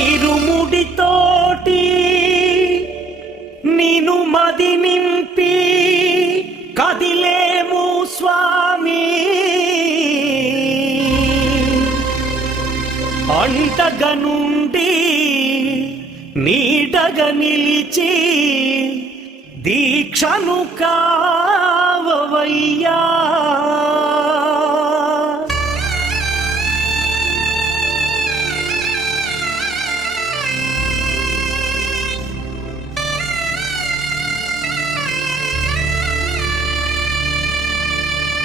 ఇరుముడితోటి నిను మది నింపి కదిలేము స్వామి అంటగా నుండి నీడగా నిలిచి దీక్షను కావవయ్యా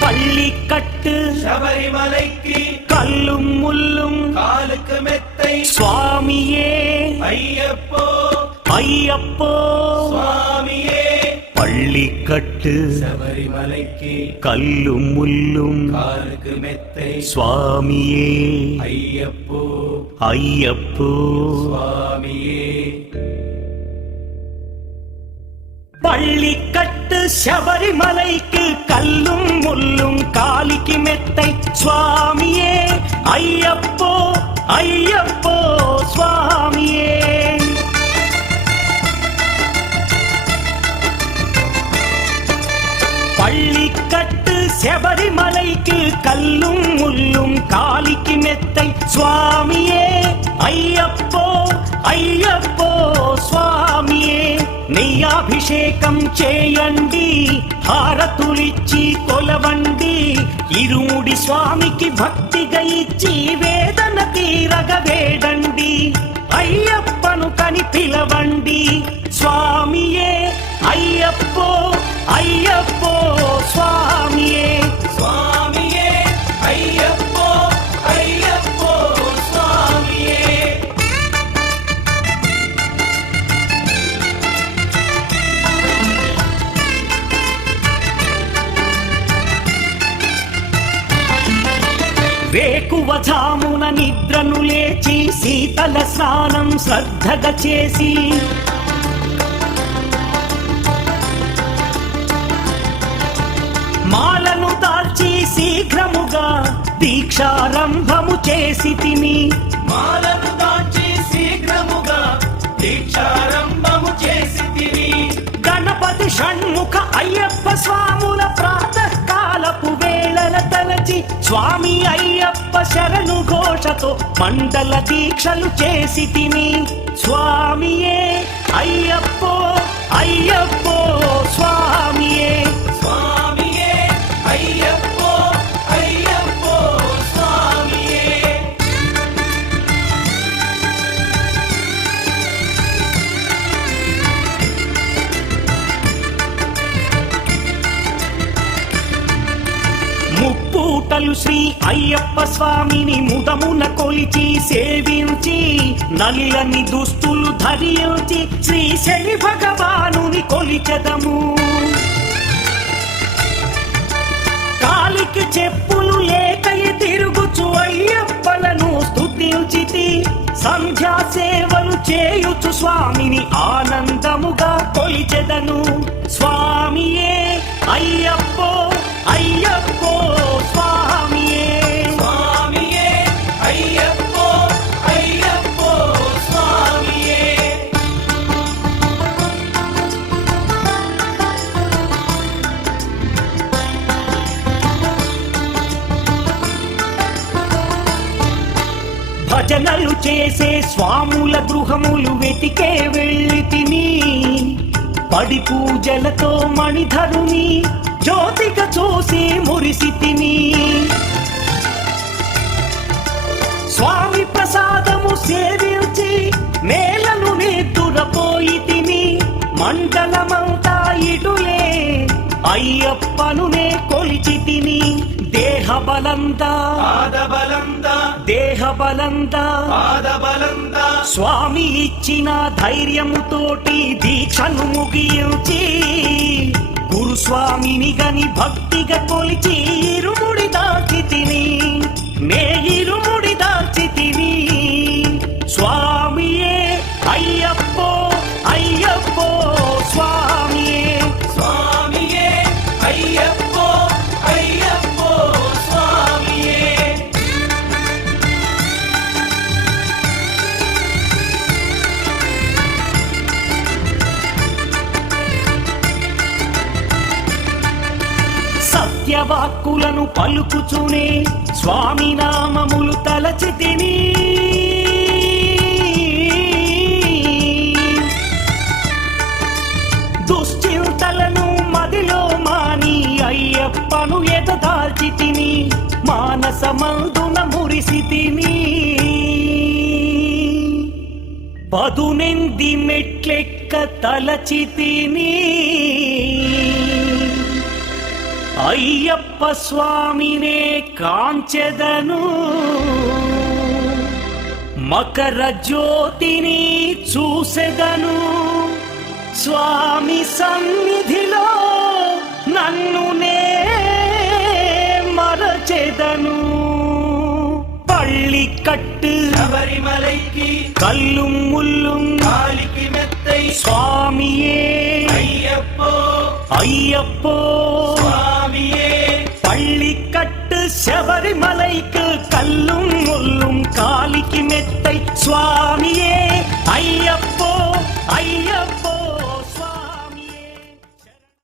பள்ளிக்கட்டு சபரிமலைக்கு கல்லும் முள்ளும் காலுக்கு மெத்தை சுவாமியே ஐயப்போ ஐயப்போ சுவாமியே பள்ளிக்கட்டு சபரிமலைக்கு கல்லும் முள்ளும் காலுக்கு மெத்தை சுவாமியே ஐயப்போ ஐயப்போ சுவாமியே பள்ளிக்கட்டு சபரிமலைக்கு கல்லும் முள்ளும் காலிக்கு மெத்தை சுவாமியே ஐயப்போ ஐயப்போ சுவாமியே பள்ளிக்கட்டு சபரிமலைக்கு கல்லும் முள்ளும் காலிக்கு மெத்தை சுவாமியே ஐயப்போ ஐயப்போ சுவாమియే నెయ్యాభిషేకం చేయండి హారతులిచ్చి కొలవండి ఇరుముడి స్వామికి భక్తిగా ఇచ్చి వేదన తీరగ వేడండి అయ్యప్పను కని పిలవండి స్వామియే అయ్యప్పో అయ్యప్పో స్వామియే స్వామియే అయ్యప్పో అయ్యప్పో స్వామియే వేకువజామున నిద్రను లేచి శీతల స్నానం శ్రద్ధగా చేసి మాలను దాల్చి శీఘ్రముగా దీక్షారంభము చేసి తిని మాలను దాల్చి శీఘ్రముగా దీక్షారంభము చేసి తిని గణపతి షణ్ముఖ అయ్యప్ప స్వాముల ప్రాతకాలపు వేళల తలచి స్వామి అయ్యప్ప శరణు ఘోషతో మండల దీక్షలు చేసి తిని స్వామియే అయ్యప్పో అయ్యప్పో స్వామియే స్వామియే అయ్యప్పో అయ్యప్పో స్వామియే ముప్పూటలు శ్రీ అయ్యప్ప స్వామిని ముదమున కొలిచి సేవించి నల్లని దుస్తులు ధరించి శ్రీ శని భగవానుని కొలిచెదము కాలికి చెప్పులు లేకయి తిరుగుచు అయ్యప్పలను స్తుతించితి సంధ్యా సేవలు చేయుచు స్వామిని ఆనందముగా కొలిచెదను స్వామియే అయ్యప్పో అయ్యప్పో స్వామియే స్వామియే అయ్యప్పో అయ్యప్పో స్వామియే భజనలు చేసే స్వాముల గృహములు వెతికే వెళ్ళి తిని పడి పూజలతో మణిధరుని జ్యోతిగా చూసి మురిసి తిని స్వామి ప్రసాదము సేవించి నేలను నిద్దురపోయి తిని మండలమంతా ఇటులే అయ్యప్పనునే కొలిచి తిని దేహబలందా దేహబలందా స్వామి ఇచ్చిన ధైర్యముతోటి దీక్షను ముగించి గురుస్వామిని గని భక్తిగా కొలిచి ఇరుముడి దాల్చి తిని నే ఇరుముడి దాల్చి తిని స్వామియే అయ్యప్పో అయ్యప్పో స్వామియే స్వామియే అయ్యప్పో అయ్యప్పో స్వామియే పలుకుచునే స్వామి నామములు తలచితిని దుశ్చింతలను మదిలో మాని అయ్యప్పను ఎదదాల్చితిని మానసమందున మురిసితిని పదునెంది మెట్లెక్క తలచితిని అయ్యప్ప స్వామినే కాంచెదను మకర జ్యోతిని చూసెదను స్వామి సన్నిధిలో నన్ను నే మరచెదను పళ్ళి కట్టు శబరిమలైకి కల్లుం ముల్లుం కాలికి మెత్తై స్వామియే అయ్యప్పో అయ్యప్పో స్వామియే పళ్ళి కట్టు శబరిమలైకు కల్లుం ముల్లుం కాలికి మెత్తై స్వామియే అయ్యప్పో అయ్యప్పో